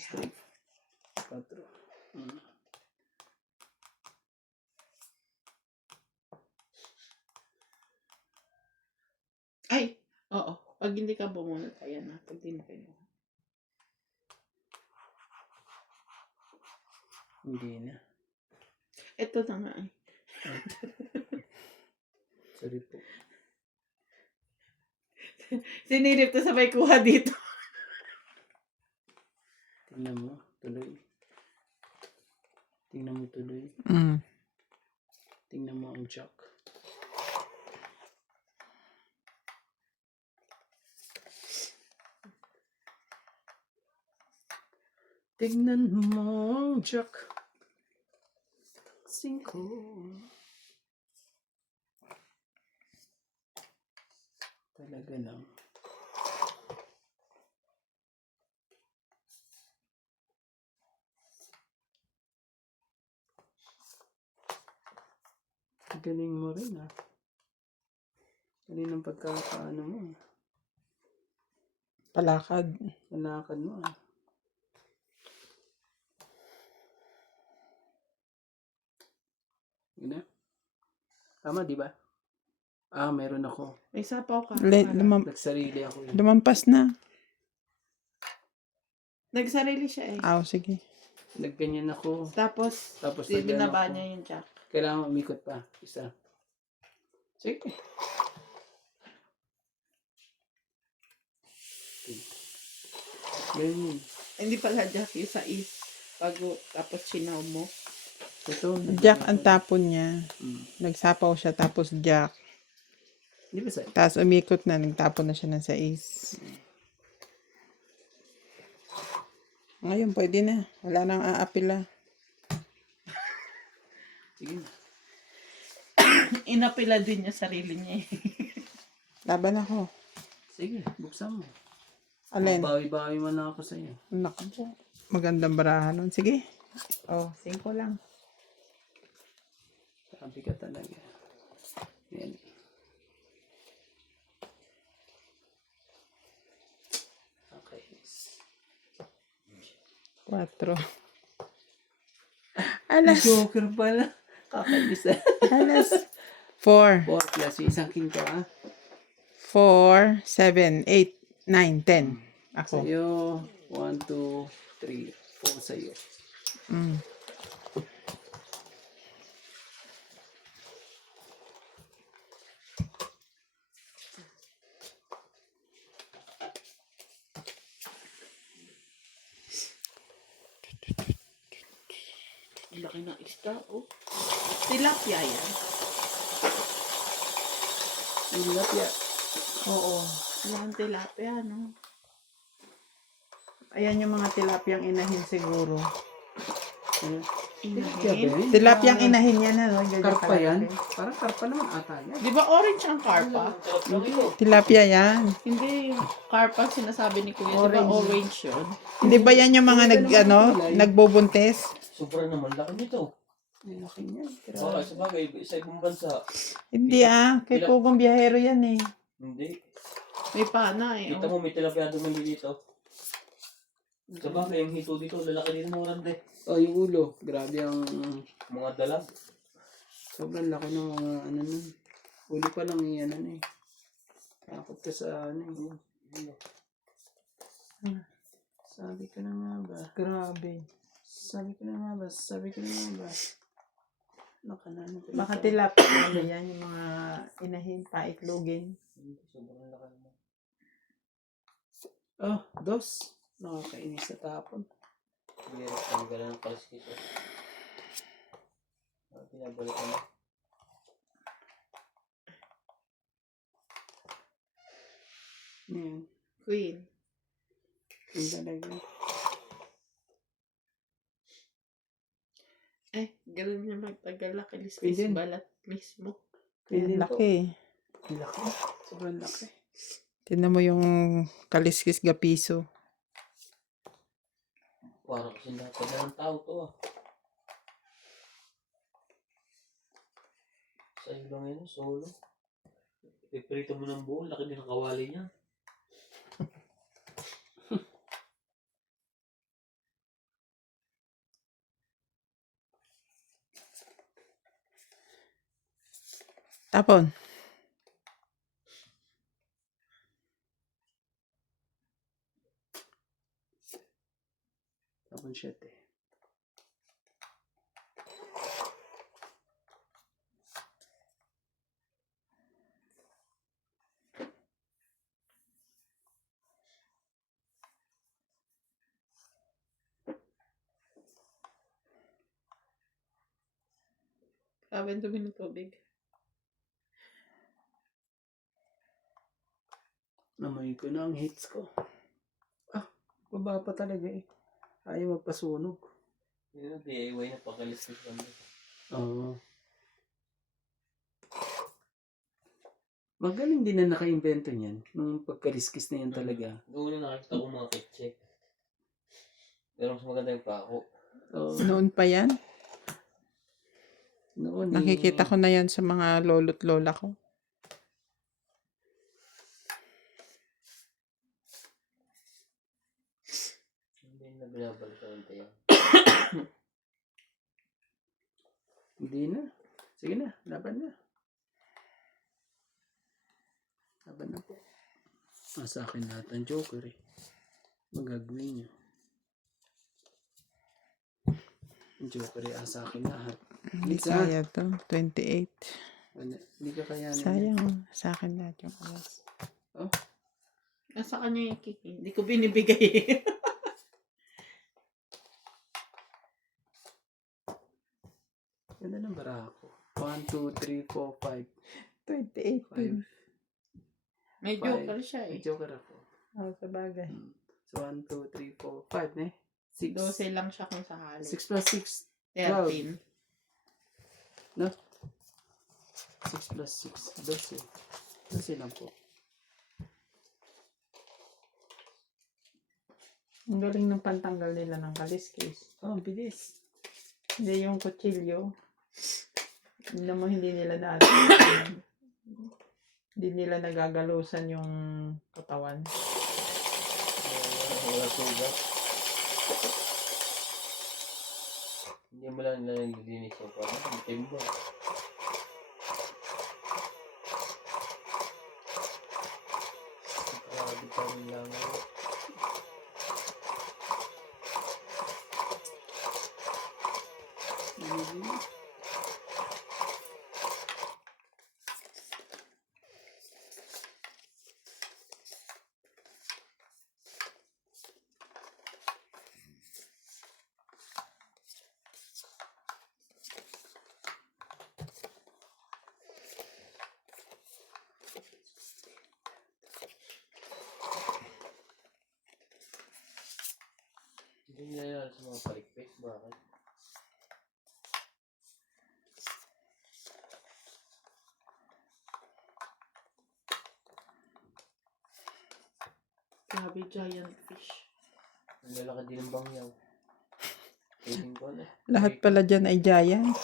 Straight. 4. Ay! Oo. Pag hindi ka bumunot, ayan na. Pag di na kayo. Hindi na. Ito na nga eh. Sorry po. Sinilip to sabay kuha dito. Tingnan mo. Tuloy. Tingnan mo tuloy. Mm. Tingnan mo ang jock. Tingnan mo ang jock. 5. Talaga lang. Galing mo rin ah. Galing ang pagkakaano mo. Palakad. Panakad mo ah. Yun na. Tama di ba? Ah, meron ako. May sapaw ka. Nagsarili ako eh. Lumampas na. Nagsarili siya eh. Aw, sige. Nagganyan ako. Tapos, Tapos binaba ako. niya yung jack. Kailangan umikot pa. Isa. Sige. Ganyan. Hindi pala jack yung sa is. Bago, tapos sinaw mo. Ito. Jack ang tapon niya. Hmm. Nagsapaw siya tapos jack. Di ba sa? Tapos umikot na, nagtapon na siya ng 6. Ngayon, pwede na. Wala nang aapila. Sige na. Inapila din niya sarili niya eh. Laban ako. Sige, buksan mo. Alin? Bawi-bawi man ako sa iyo. Naku po. Magandang barahan nun. Sige. Oh, 5 lang. Sabi ka talaga. Yan. Okay. 4. Alas. Joker pala. Kakainis ah. Alas. 4. 4 plus isang king ka ah. 4, 7, 8, 9, 10. Ako. Sa'yo, 1, 2, 3, 4 sa'yo. Mm. laki ng isda, oh. Tilapia yan. Tilapia. Oo. Walang tilapia, no? Ayan yung mga tilapyang inahin siguro. Tilapia ba yan? Tilapyang inahin yan, ano? Ganyan Karpa yan? kalaki. Parang karpa naman ata yan. Di ba orange ang karpa? Tilapia yan. Hindi, yung karpa sinasabi ni Kuya. Di ba Orange. orange yun? Hindi ba yan yung mga nagbubuntis? Sobrang naman laki nito. Ay, laki niya. Baka sa bagay, sa ibang bansa. Hindi kay Pugong Biyahero yan eh. Hindi. May pana eh. Kita mo, may tilapia naman dito. Sa bagay, yung hito dito, lalaki din mo rande. Oh, yung ulo. Grabe ang... Mga dalag. Sobrang laki ng mga ano nun. Uli pa lang yan ano eh. Takot ka sa ano eh. Sabi ko na nga ba? Grabe. Sabi ko na nga ba? Sabi ko na nga ba? Nakanano pa Baka ito. tilapia ano yan, yung mga inahin, paiklogin. Sobrang laki naman. Oh, dos. Nakakainis sa tapon. Hirap ang gala ng kaliskis. Pinabalik ko na. Yan. Queen. Yung talaga. Ganun niya magtagalak. Pwede. Kilis-kilis balat mismo. Pwede Ang laki. Laki. Sobrang laki. Tingnan mo yung kaliskis gapiso. Parang kasi nakapagda ng tao to ah. Sa ibang yun, solo. Iprito mo ng buo, laki din ang kawali niya. Tapon. Tapon siya eh. Sabi ang dumi ng tubig. Namoy ko na ang hits ko. Ah, baba pa talaga eh. Ayaw magpasunog. Yun ang DIY na pagkaliskis kami. Oo. Magaling din na naka-invento niyan. Nung pagkaliskis na yan talaga. Noon na nakakita ko mga kitche. Pero mas maganda yung pako. Oo. Noon pa yan. Noon Nakikita ko na yan sa mga lolo't lola ko. Hindi na binabalik sa unti yan. Hindi na. Sige na, laban na. Laban na po. Sa akin lahat ang Joker eh. Magagawin niyo. Ang Joker eh, sa akin lahat. Hindi Isa. kaya to. 28. Wala, hindi ka kayanin. Sayang. Sa akin lahat yung oras. Nasa kanya yung kiki. Hindi ko binibigay. Ganda ng barako. 1, 2, 3, 4, 28 5. 5. May Five. joker siya May eh. Joker ako. Oh, sa bagay. So 1, 2, 3, 4, 5 na eh. 6. 12 lang siya kung sakali. 6 plus 6. 13. 6 plus 6. 12. 12 lang po. Ang galing ng pantanggal nila ng kaliskis. Oh, ang bilis. Hindi yung kutsilyo. Hindi mo hindi nila dati. Hindi nila nagagalusan yung katawan. Wala sugat. Hindi mo lang nila naglilinis yung parang. Ang timba. Grabe pa rin lang. Hindi nila sa mga palikpik. Bakit? Grabe, giant fish. Ang lalaki din ng bangyaw. Pwedeng ko na. Lahat pala dyan ay giant.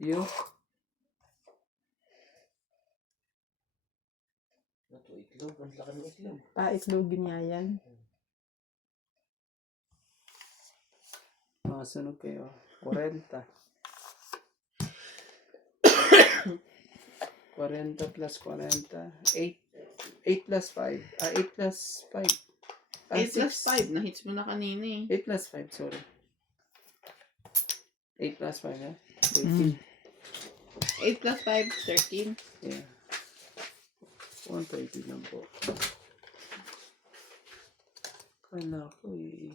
Yung Ito, itlog. Ang laki ng itlog. Paitlogin niya yan. mga sunog kayo. 40. 40 plus 40. 8 plus 5. 8 plus 5. 8 plus 5. Na-hits mo na kanina eh. 8 plus 5, sorry. 8 plus 5, eh? 13. 8 plus 5, 13. Yeah. 130 lang po. Kala ko eh.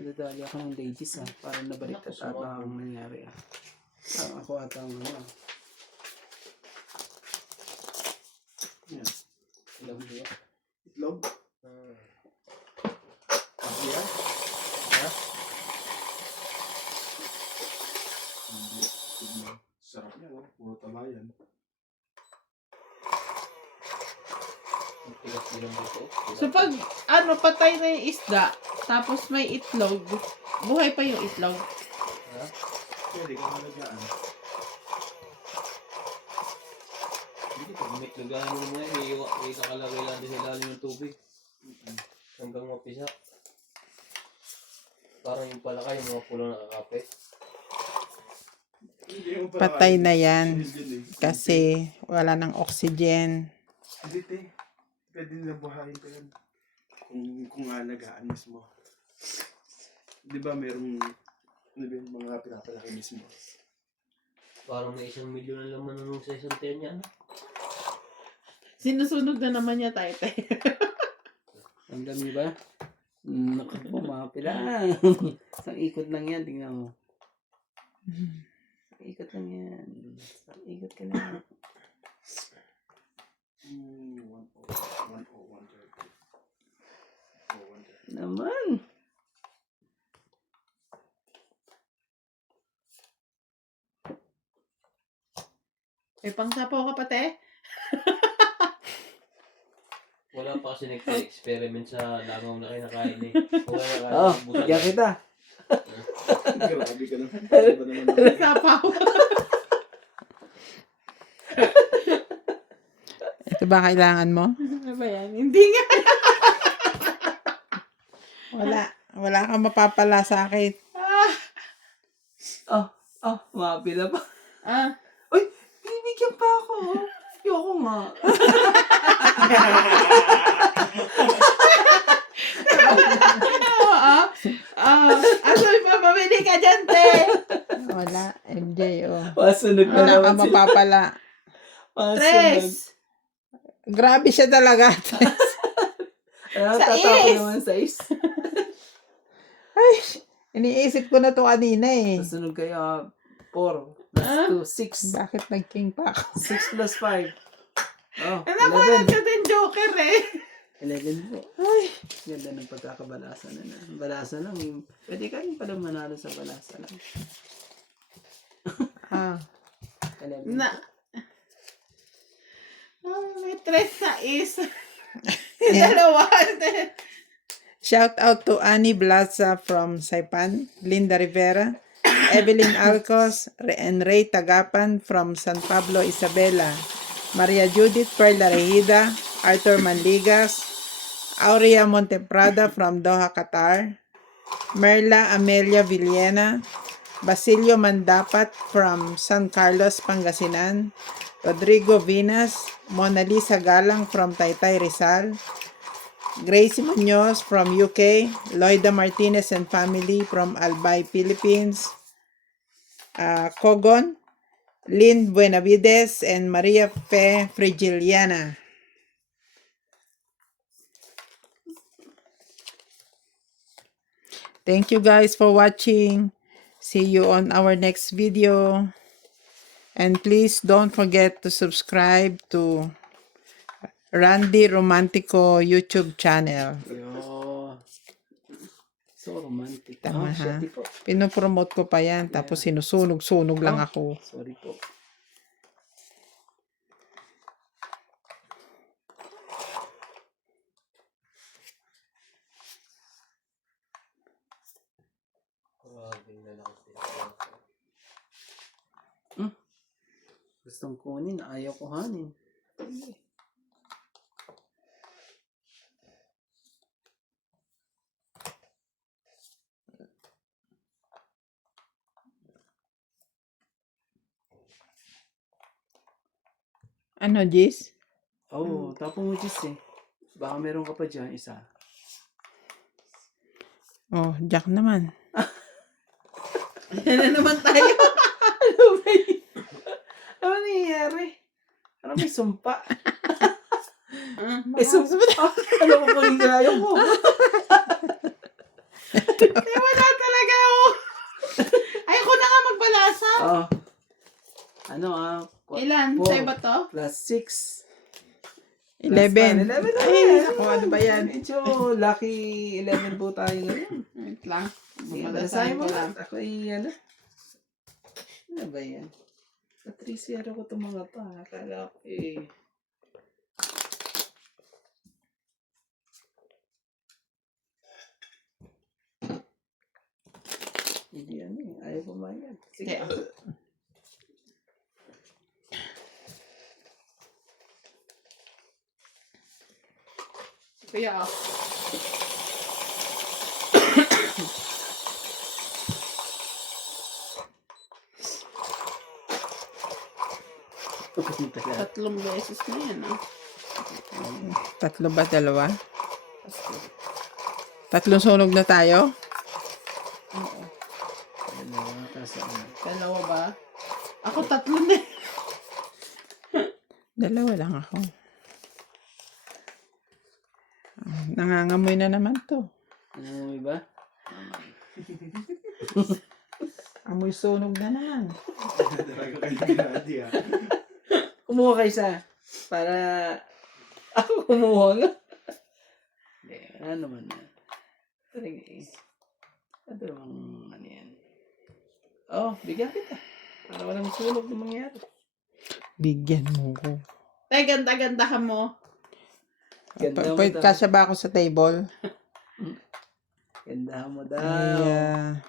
Nadadali ako ng ladies Parang nabaliktad ata ang nangyari ako ata ang ano. Yan. Itlog niya. Itlog. Yan? Ha? Hindi. Itlog. Sarap yan, oh. Puro taba yan. Ang tigas din ang buto. So pag patay na yung isda, tapos may itlog, buhay pa yung itlog. Ha? Pwede kang malagaan. Hindi, pag umitlogaan mo naman yan, may nakalagay lang din sa ilalim ng tubig. Hanggang mapisa. Parang yung palaka, yung mga pulang nakakapit. Hindi mo pala Patay kaya. na yan. Hindi, Kasi wala ng oxygen. Hindi, te. Pwede nila buhayin ko yan. Kung alagaan mismo. Di ba merong mga pinapalaki mismo? Parang may 1 milyon na laman nung sa isang tenya, ano? Sinusunog na naman niya tayo. Ang dami ba? Naku po, mga pila. Isang ikot lang yan, tingnan mo. Isang ikot lang yan. Isang ikot ka lang. 101. Naman. May pangsapaw ka pa, te? Wala pa kasi nag-experiment sa langaw na kinakain eh. Kung kaya Oo, busan kaya kita. Grabe ka naman. Di ba naman ako? Sapaw. Ito ba kailangan mo? Ano ba yan? Hindi nga. Wala. Wala kang mapapala sa akin. Mga pila pa. Uy, Bibigyan pa ako. Ayoko nga. asoy pa, pamili ka dyan, te. Wala. MJ, oh. Pasunod na Wala naman kang sila. mapapala. Pasunod. Tres. Grabe siya talaga. Tatapo naman sa is. Ay, iniisip ko na to kanina eh. Pasunod kayo 4 plus 2, 6. Bakit nag-king pa ako? 6 plus 5. Oh, Nakuha 11. ka din joker eh. 11 po. Ay, ganda ng pagkakabalasa na. Balasa lang. Pwede ka rin pala manalo sa balasa lang. Ah. 11. May tres na is. Dalawa. Shout out to Annie Blaza from Saipan, Linda Rivera, Evelyn Alcos, and Ray Tagapan from San Pablo, Isabela, Maria Judith Perla Rehida, Arthur Manligas, Aurea Monteprada from Doha, Qatar, Merla Amelia Villena, Basilio Mandapat from San Carlos, Pangasinan, Rodrigo Vinas, Mona Lisa Galang from Taytay, Rizal, Gracie Munoz from UK, Loida Martinez and family from Albay, Philippines, Kogon, Lynn Buenavides, and Maria Fe Frigiliana. Thank you guys for watching. See you on our next video. And please don't forget to subscribe to Randy Romantico YouTube channel. Yo. So romantic. Tama, ha? Shitty po. Pinopromote ko pa yan, tapos sinusunog-sunog lang ako. Sorry po. Grabing lalakas din. Gustong kunin, ayaw kuhanin. Ano, Jis? Oh, tapong mo Diyos eh. Baka meron ka pa dyan isa. Oh, Jack naman. Yan na naman tayo. Ano ba yun? Ano nangyayari? Ano may sumpa? Sumpa? Ano ko po yung ayaw mo? Wala talaga ako. Ayoko na nga magbalasa. Oh. Ano Ilan? Four. Sa'yo ba to? Plus 6. 11. 11 na Ay, yan. ako, ano ba yan? Medyo lucky 11 po tayo ngayon. Wait lang. Sige, Babalasahin balasahin mo ko lang. lang. Ako ano? Ano ba yan? Sa 3-0 ko itong mga to. Akala ko Hindi ano eh. Ayaw pumayag. Sige. Okay. Kuya, tatlong beses na yan, ah. Tatlo ba? Dalawa? Tatlong sunog na tayo? Oo. Tapos ano? Dalawa ba? Ako tatlo na. Dalawa lang ako. Nangangamoy na naman to. Ano ba? Amoy sunog na naman. Talaga kayo gradi ah. Kumuha ka isa. Para ako kumuha nga. Hindi, ano naman na. Talaga eh. Ano bang ano yan? Oh, bigyan kita. Para walang sunog na mangyari. Bigyan mo ko. Tay, ganda-ganda ka mo. Ganda mo Pwede daw. kasya ba ako sa table? Ganda mo daw. Ay,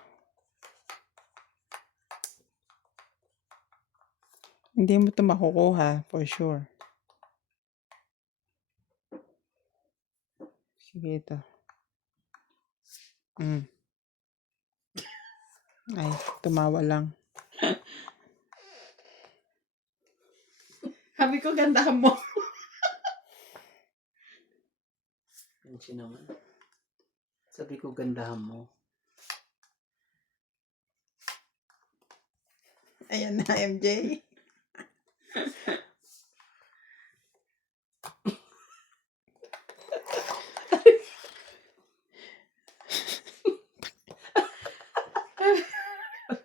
hindi mo ito makukuha, for sure. Sige ito. Ay, tumawa lang. Sabi ko, ganda ka mo. Yan siya naman. Sabi ko, gandahan mo. Ayan na, MJ.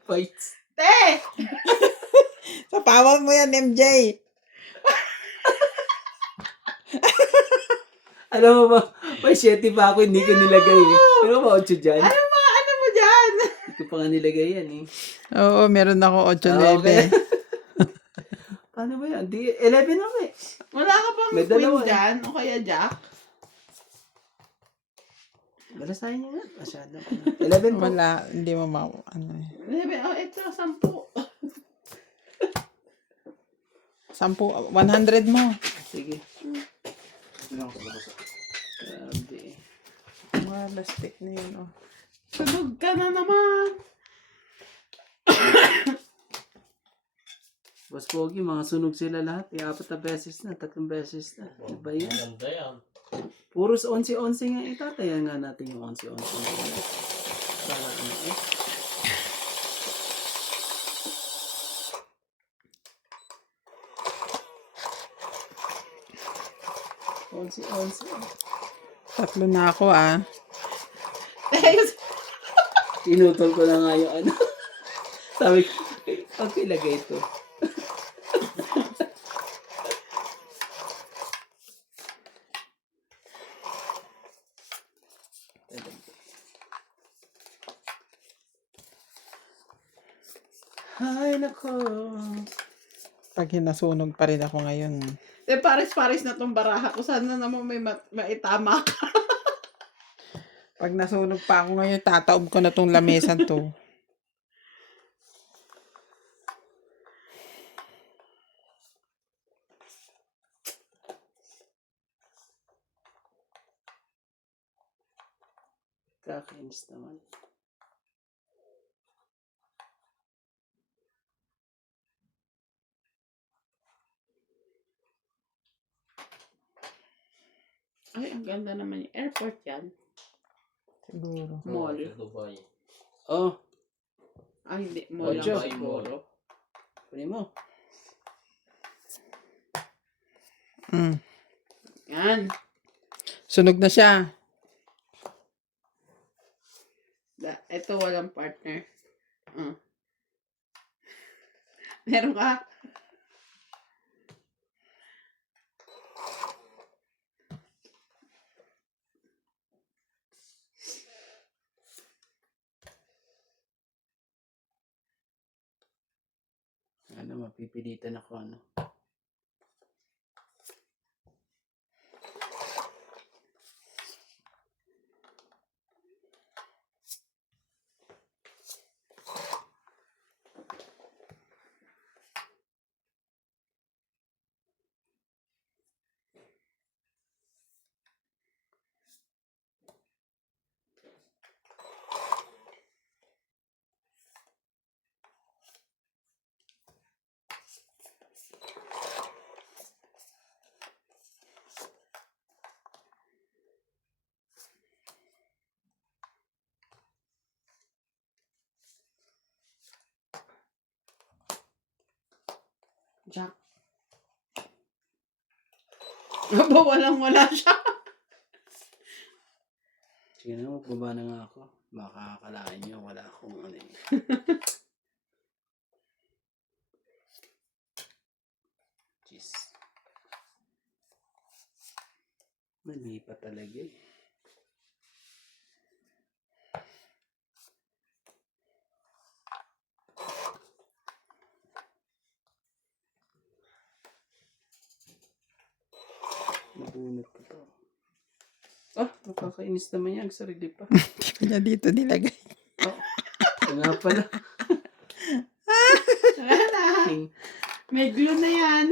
Fights. Te! Sapawan mo yan, MJ. Alam mo ba, may 7 pa ako, hindi ko nilagay eh. Pero ba 8 dyan? Ano mo dyan? Hindi ko pa nga nilagay yan eh. Oo, meron ako 8-9. Okay. Paano ba yan? 11 ako eh. Wala ka pang May queen dalawa eh. dyan? O kaya jack? Balasahin niyo nga. Masyado. 11 po. Wala, hindi mo ano eh. Oh, ito, 10. 100 mo. Sige. Sino ako sa labas? Grabe. Mga plastic na yun, oh. Sunog ka na naman. Boss Pogi, mga sunog sila lahat. 4 na beses na, 3 beses na. Ano ba yan? Maganda yan. Puros 11-11 nga. Itataya nga natin yung 11-11 na yan. Para ano eh. Onsi. Tatlo na ako, ah. Tinutol ko na nga yung ano. Sabi ko, okay, lagay ito. Ay, nako. Pag nasunog pa rin ako ngayon. Pares-pares na tong baraha ko. Sana naman may maitama ka. Pag nasunog pa ako ngayon, tataob ko na tong lamesan to. Kakainis naman. Ay, ang ganda naman yung airport yan. Siguro. Mall. Sa Dubai. Oh, Ay, hindi. Mall Ocho. lang siguro. kunin mo. Mm. Yan. Sunog na siya. Ito walang partner. Meron ka? Ano, mapipilitan ako, ano. Jack. Aba, wala siya. Sige na, magbaba na nga ako. Baka akalain nyo, wala akong ano yun. Jeez. Mali pa talaga eh. Nabunot ko to. Ah, nakakainis naman yan. Sarili pa. Hindi ko niya dito nilagay. Oh, nga pala. Wala na. May glue na yan.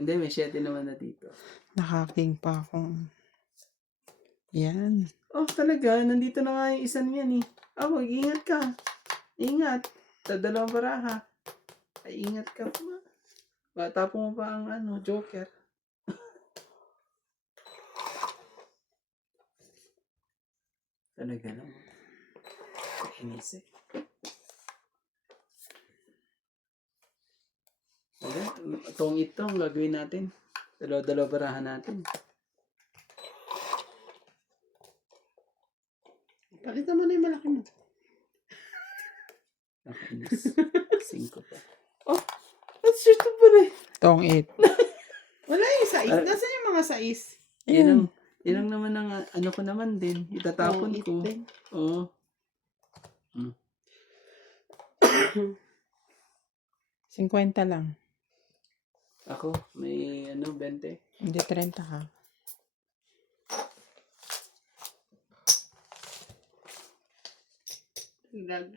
Hindi, may 7 naman na dito. Nakaking pa ako. Yan. Oh, talaga. Nandito na nga yung isa niyan eh. Ah, mag-ingat ka. Ingat. Sa dalawang baraha. Ay, ingat ka pa. Tapon mo pa ang ano, joker. Talaga lang. Kainis eh. Itong ang gagawin natin. Dalawa barahan natin. Palitan mo na yung malaki mo. Nakainis. 5 pa. Oh, that's just a rin. Tong 8. Wala yung sais. Nasaan yung mga sais? Yan lang naman ang ano ko naman din. Itatapon Yung ko. itim. Oo. 50 lang. Ako, may 20. Hindi 30 ka. Ilag.